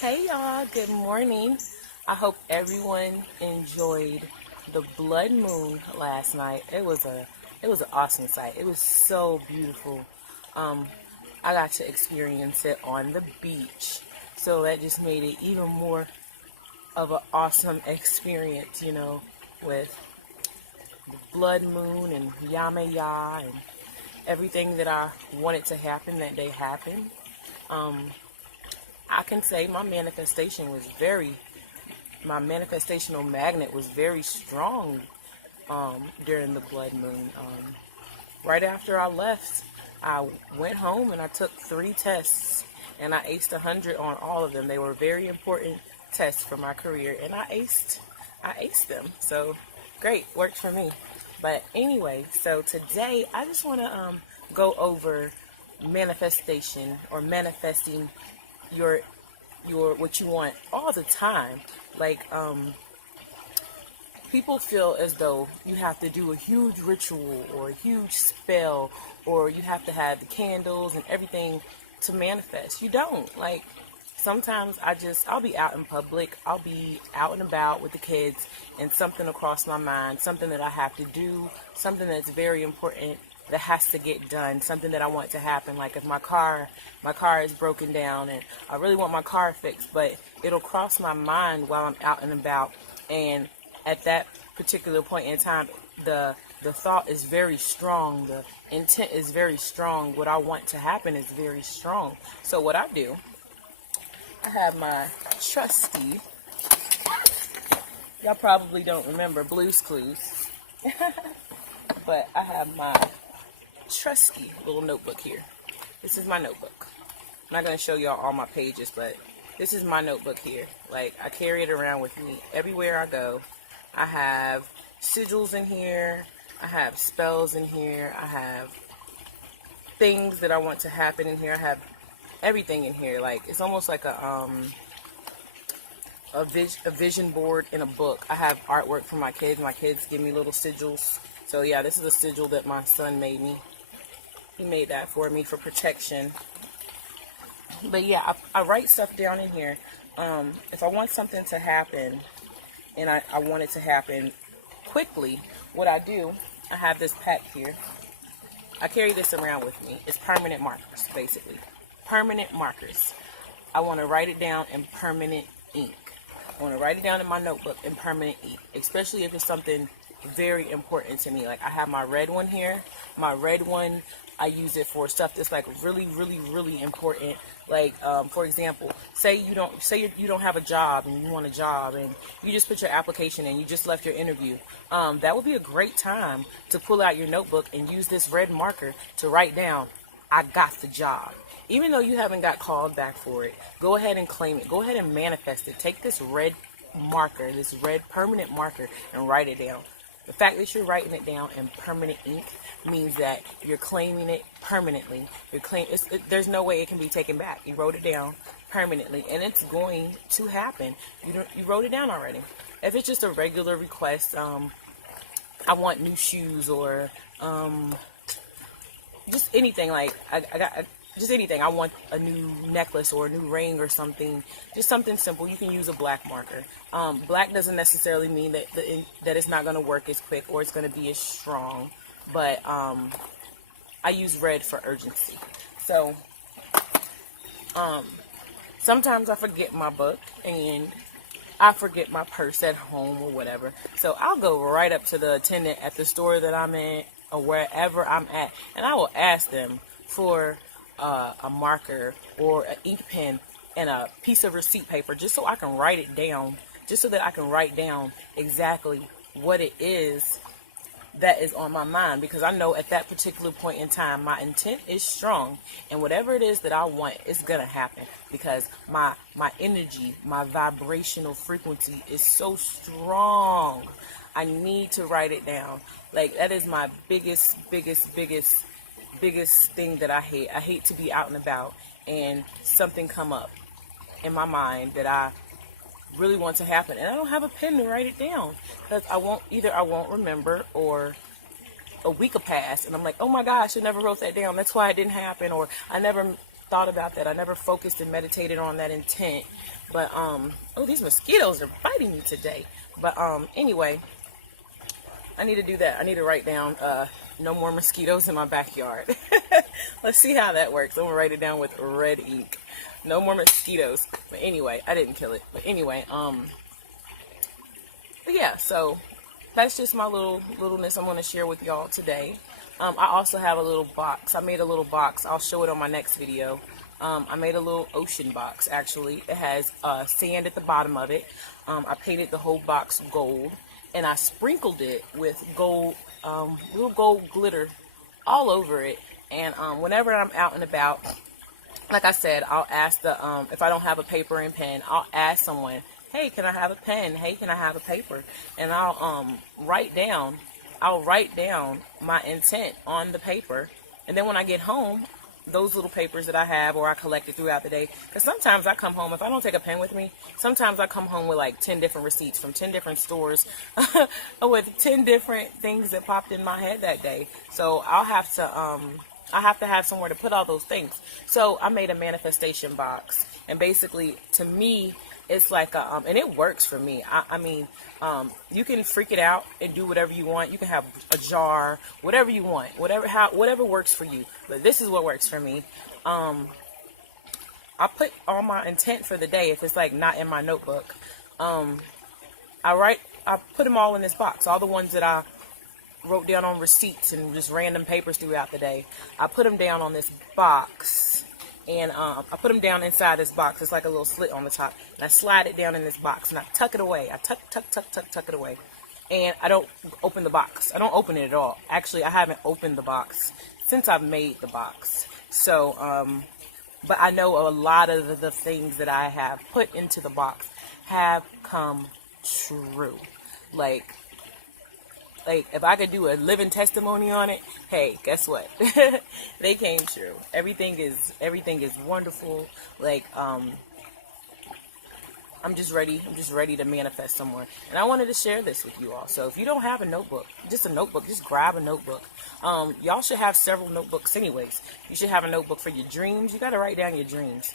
Hey y'all, good morning. I hope everyone enjoyed the blood moon last night. It was an awesome sight. It was so beautiful. Um, I got to experience it on the beach. So that just made it even more of an awesome experience, with the blood moon and Yamaya and everything that I wanted to happen that day happened. Um, I can say my manifestational magnet was very strong during the blood moon. Right after I left, I went home and I took 3 tests, and I aced 100 on all of them. They were very important tests for my career, and I aced them. So great, worked for me. But anyway, so today I just want to go over manifestation or manifesting your what you want all the time. Like people feel as though you have to do a huge ritual or a huge spell, or you have to have the candles and everything to manifest. You don't. Like sometimes I'll be out in public, I'll be out and about with the kids, and something across my mind, something that I have to do, something that's very important that has to get done, something that I want to happen. Like if my car is broken down and I really want my car fixed, but it'll cross my mind while I'm out and about, and at that particular point in time, the thought is very strong, the intent is very strong, what I want to happen is very strong. So what I do, I have my trusty, y'all probably don't remember Blue's Clues, but I have my trusty little notebook here. This is my notebook. I'm not going to show y'all all my pages, but this is my notebook here. Like, I carry it around with me everywhere I go. I have sigils in here. I have spells in here. I have things that I want to happen in here. I have everything in here. Like, it's almost like a vision board in a book. I have artwork for my kids. My kids give me little sigils. So yeah, this is a sigil that my son made me. He made that for me for protection. But yeah, I write stuff down in here. If I want something to happen, and I want it to happen quickly, what I do, I have this pack here. I carry this around with me. It's permanent markers, basically. Permanent markers. I want to write it down in permanent ink. I want to write it down in my notebook in permanent ink, especially if it's something very important to me. Like I have my red one here. My red one, I use it for stuff that's like really, really, really important. Like for example, say you don't have a job and you want a job and you just put your application in, you just left your interview. That would be a great time to pull out your notebook and use this red marker to write down, I got the job. Even though you haven't got called back for it, go ahead and claim it. Go ahead and manifest it. Take this red marker, this red permanent marker, and write it down. The fact that you're writing it down in permanent ink means that you're claiming it permanently. There's no way it can be taken back. You wrote it down permanently, and it's going to happen. You wrote it down already. If it's just a regular request, I want new shoes, or just anything, like just anything. I want a new necklace or a new ring or something. Just something simple. You can use a black marker. Black doesn't necessarily mean that that it's not going to work as quick or it's going to be as strong. But I use red for urgency. So sometimes I forget my book and I forget my purse at home or whatever. So I'll go right up to the attendant at the store that I'm in or wherever I'm at, and I will ask them for a marker or an ink pen and a piece of receipt paper, just so I can write it down, just so that I can write down exactly what it is that is on my mind, because I know at that particular point in time my intent is strong, and whatever it is that I want, it's gonna happen, because my energy, my vibrational frequency is so strong. I need to write it down. Like, that is my biggest thing that I hate. I hate to be out and about and something come up in my mind that I really want to happen, and I don't have a pen to write it down, because I won't remember, or a week will pass and I'm like, oh my gosh, I never wrote that down, that's why it didn't happen, or I never thought about that. I never focused and meditated on that intent. But, oh, these mosquitoes are biting me today. But, anyway, I need to do that. I need to write down, no more mosquitoes in my backyard. Let's see how that works. I'm going to write it down with red ink. No more mosquitoes. But anyway, I didn't kill it. But anyway, but yeah, so that's just my littleness I'm going to share with y'all today. I also have a little box. I made a little box. I'll show it on my next video. I made a little ocean box, actually. It has sand at the bottom of it. I painted the whole box gold, and I sprinkled it with gold, little gold glitter all over it. And whenever I'm out and about, like I said, I'll ask if I don't have a paper and pen, I'll ask someone, hey, can I have a pen? Hey, can I have a paper? And I'll write down my intent on the paper. And then when I get home, those little papers that I have or I collected throughout the day, because sometimes I come home, if I don't take a pen with me, sometimes I come home with like 10 different receipts from 10 different stores with 10 different things that popped in my head that day. So I have to have somewhere to put all those things. So I made a manifestation box, and basically to me, it's like and it works for me. I mean, you can freak it out and do whatever you want. You can have a jar, whatever you want, whatever works for you. But this is what works for me. I put all my intent for the day. If it's like not in my notebook, I put them all in this box. All the ones that I wrote down on receipts and just random papers throughout the day, I put them down on this box. And I put them down inside this box. It's like a little slit on the top. And I slide it down in this box. And I tuck it away. I tuck it away. And I don't open the box. I don't open it at all. Actually, I haven't opened the box since I've made the box. So, but I know a lot of the things that I have put into the box have come true. Like if I could do a living testimony on it, hey, guess what? They came true. Everything is wonderful. Like, I'm just ready to manifest somewhere. And I wanted to share this with you all. So if you don't have a notebook, just grab a notebook. Y'all should have several notebooks anyways. You should have a notebook for your dreams. You got to write down your dreams.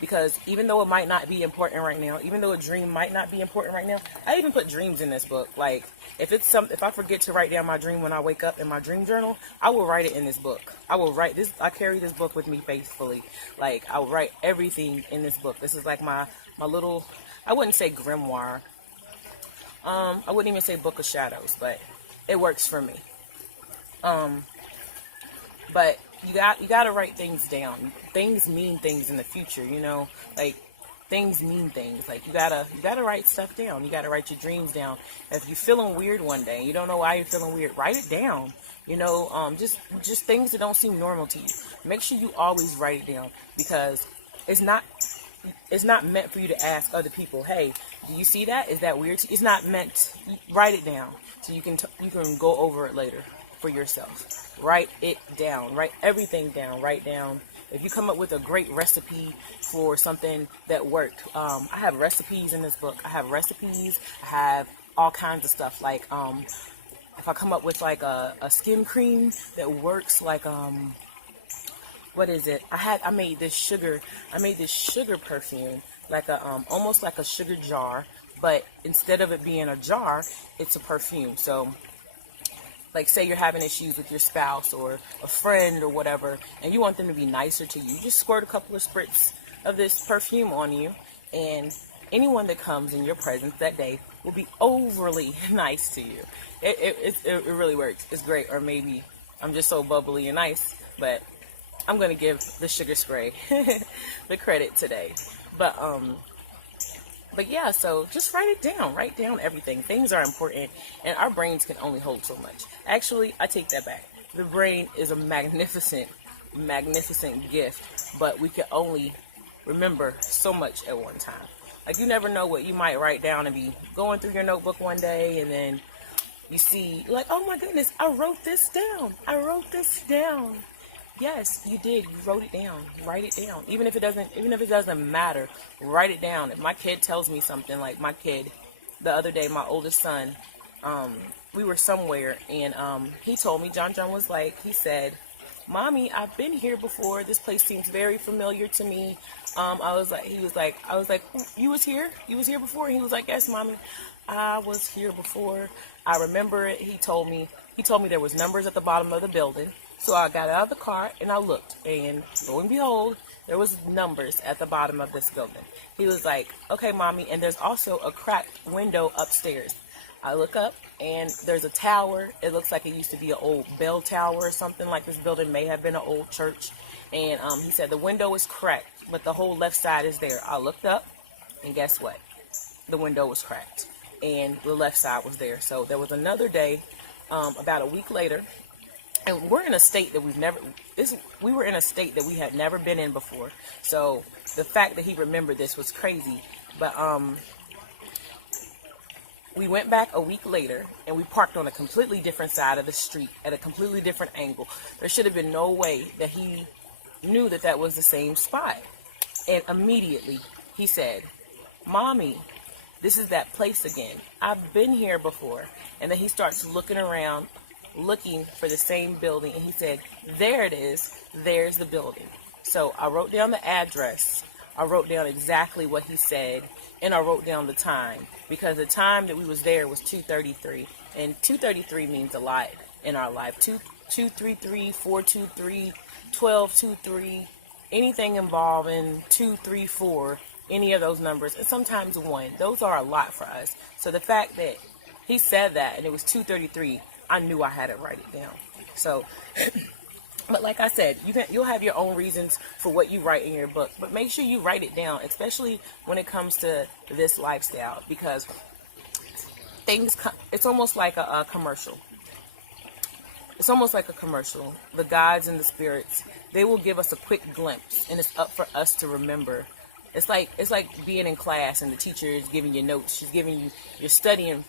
Because even though it might not be important right now, even though a dream might not be important right now, I even put dreams in this book. Like, if I forget to write down my dream when I wake up in my dream journal, I will write it in this book. I carry this book with me faithfully. Like, I will write everything in this book. This is like my little, I wouldn't say grimoire. I wouldn't even say book of shadows, but it works for me. But you got to write things down. Things mean things in the future, you know, like things mean things. Like you gotta write stuff down. You gotta write your dreams down. If you're feeling weird one day, you don't know why you're feeling weird, write it down. You know, just things that don't seem normal to you. Make sure you always write it down, because it's not meant for you to ask other people, hey, do you see that? Is that weird to you? It's not meant. Write it down so you can go over it later for yourself. Write it down. Write everything down. Write down. If you come up with a great recipe for something that worked, I have recipes in this book. I have recipes. I have all kinds of stuff. Like, if I come up with like a skin cream that works, like, what is it? I made this sugar perfume, like almost like a sugar jar, but instead of it being a jar, it's a perfume. So, like, say you're having issues with your spouse or a friend or whatever, and you want them to be nicer to you, just squirt a couple of spritz of this perfume on you, and anyone that comes in your presence that day will be overly nice to you. It really works. It's great. Or maybe I'm just so bubbly and nice, but I'm going to give the sugar spray the credit today. But yeah, so just write it down. Write down everything. Things are important, and our brains can only hold so much. Actually, I take that back. The brain is a magnificent gift, but we can only remember so much at one time. Like, you never know what you might write down and be going through your notebook one day, and then you see, like, oh my goodness, I wrote this down. Yes, you did. You wrote it down. Write it down. Even if it doesn't matter, write it down. If my kid tells me something, like my kid, the other day, my oldest son, we were somewhere, and he told me, John was like, he said, Mommy, I've been here before. This place seems very familiar to me. He was like, you was here? You was here before? And he was like, yes, Mommy, I was here before. I remember it. He told me there was numbers at the bottom of the building. So I got out of the car and I looked, and lo and behold, there was numbers at the bottom of this building. He was like, okay, Mommy, and there's also a cracked window upstairs. I look up and there's a tower. It looks like it used to be an old bell tower or something, like this building may have been an old church. And he said the window is cracked, but the whole left side is there. I looked up and guess what? The window was cracked and the left side was there. So there was another day, about a week later, and we're in a state that we were in a state that we had never been in before. So the fact that he remembered this was crazy. But we went back a week later and we parked on a completely different side of the street at a completely different angle. There should have been no way that he knew that that was the same spot. And immediately he said, Mommy, this is that place again. I've been here before. And then he starts looking around, looking for the same building. And he said, there it is. There's the building. So I wrote down the address. I wrote down exactly what he said. And I wrote down the time, because the time that we was there was 2:33, and 2:33 means a lot in our life. 2:33, 4:23, 12:23, anything involving 2, 3, 4, any of those numbers, and sometimes 1. Those are a lot for us. So the fact that he said that and it was 2:33, I knew I had to write it down. So. But like I said, you'll have your own reasons for what you write in your book. But make sure you write it down, especially when it comes to this lifestyle, because it's almost like a commercial. It's almost like a commercial. The guides and the spirits, they will give us a quick glimpse, and it's up for us to remember. It's like being in class and the teacher is giving you notes. She's giving you, you're studying,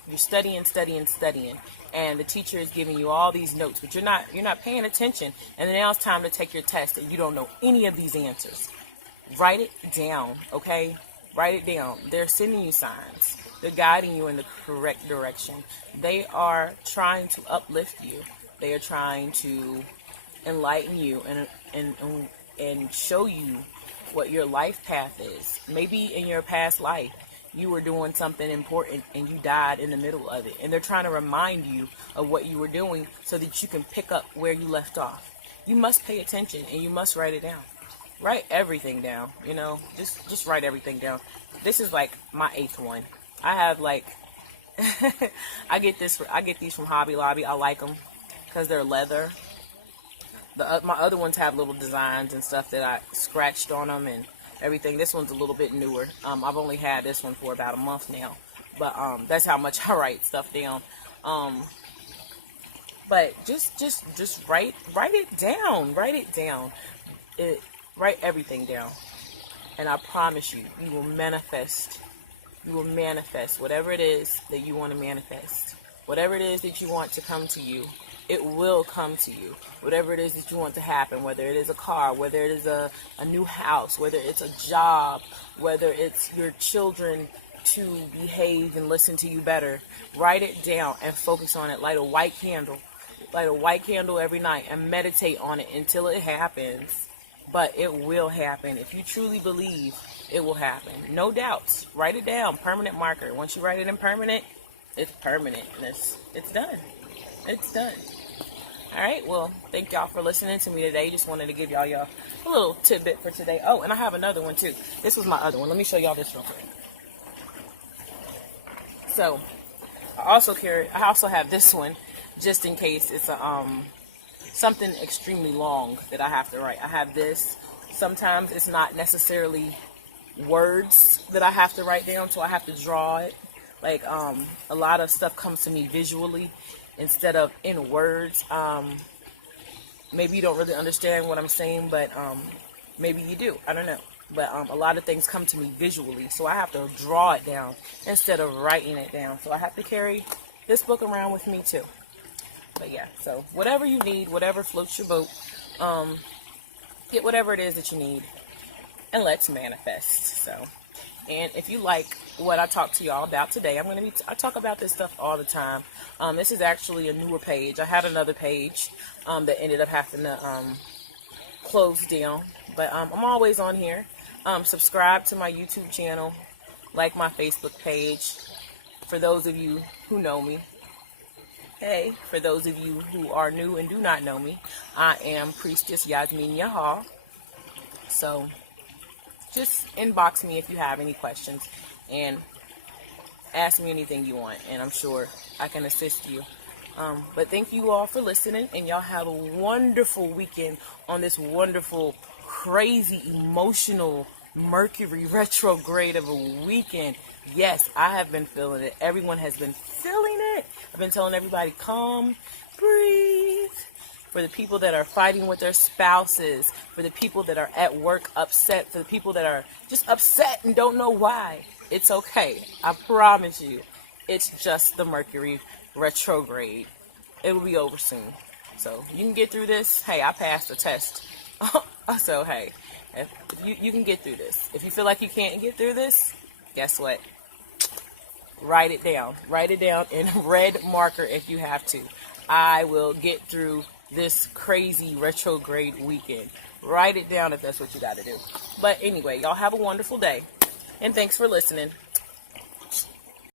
and the teacher is giving you all these notes, but you're not paying attention. And then now it's time to take your test, and you don't know any of these answers. Write it down, okay? Write it down. They're sending you signs. They're guiding you in the correct direction. They are trying to uplift you. They are trying to enlighten you and show you what your life path is. Maybe in your past life you were doing something important and you died in the middle of it, and they're trying to remind you of what you were doing so that you can pick up where you left off. You must pay attention and you must write it down. Write everything down, just write everything down. This is like my 8th one. I have like I get these from Hobby Lobby. I like them because they're leather. My other ones have little designs and stuff that I scratched on them and everything. This one's a little bit newer. I've only had this one for about a month now, but that's how much I write stuff down. But just write it down. Write everything down, and I promise you, you will manifest. You will manifest whatever it is that you want to manifest. Whatever it is that you want to come to you, it will come to you. Whatever it is that you want to happen, whether it is a car, whether it is a new house, whether it's a job, whether it's your children to behave and listen to you better, write it down and focus on it. Light a white candle every night and meditate on it until it happens. But it will happen. If you truly believe, it will happen. No doubts. Write it down. Permanent marker. Once you write it in permanent, it's permanent. And it's done. It's done. All right. Well, thank y'all for listening to me today. Just wanted to give y'all a little tidbit for today. Oh, and I have another one too. This was my other one. Let me show y'all this real quick. So, I also have this one just in case it's something extremely long that I have to write. I have this. Sometimes it's not necessarily words that I have to write down, so I have to draw it. Like a lot of stuff comes to me visually instead of in words. Maybe you don't really understand what I'm saying, but maybe you do. I don't know. But a lot of things come to me visually, so I have to draw it down instead of writing it down. So I have to carry this book around with me too. But yeah, so whatever you need, whatever floats your boat, get whatever it is that you need, and let's manifest. So And if you like what I talked to y'all about today, I talk about this stuff all the time. This is actually a newer page. I had another page that ended up having to close down, but I'm always on here. Subscribe to my YouTube channel, like my Facebook page. For those of you who know me, hey, for those of you who are new and do not know me, I am Priestess Yasmin Yahal. So just inbox me if you have any questions and ask me anything you want, and I'm sure I can assist you. But thank you all for listening, and y'all have a wonderful weekend on this wonderful, crazy, emotional Mercury retrograde of a weekend. Yes, I have been feeling it. Everyone has been feeling it. I've been telling everybody, calm, breathe. For the people that are fighting with their spouses, for the people that are at work upset, for the people that are just upset and don't know why, it's okay. I promise you, it's just the Mercury retrograde. It will be over soon. So you can get through this. Hey, I passed the test. So hey, if you can get through this. If you feel like you can't get through this, guess what? Write it down. Write it down in red marker if you have to. I will get through this crazy retrograde weekend. Write it down if that's what you got to do. But anyway, y'all have a wonderful day. And thanks for listening.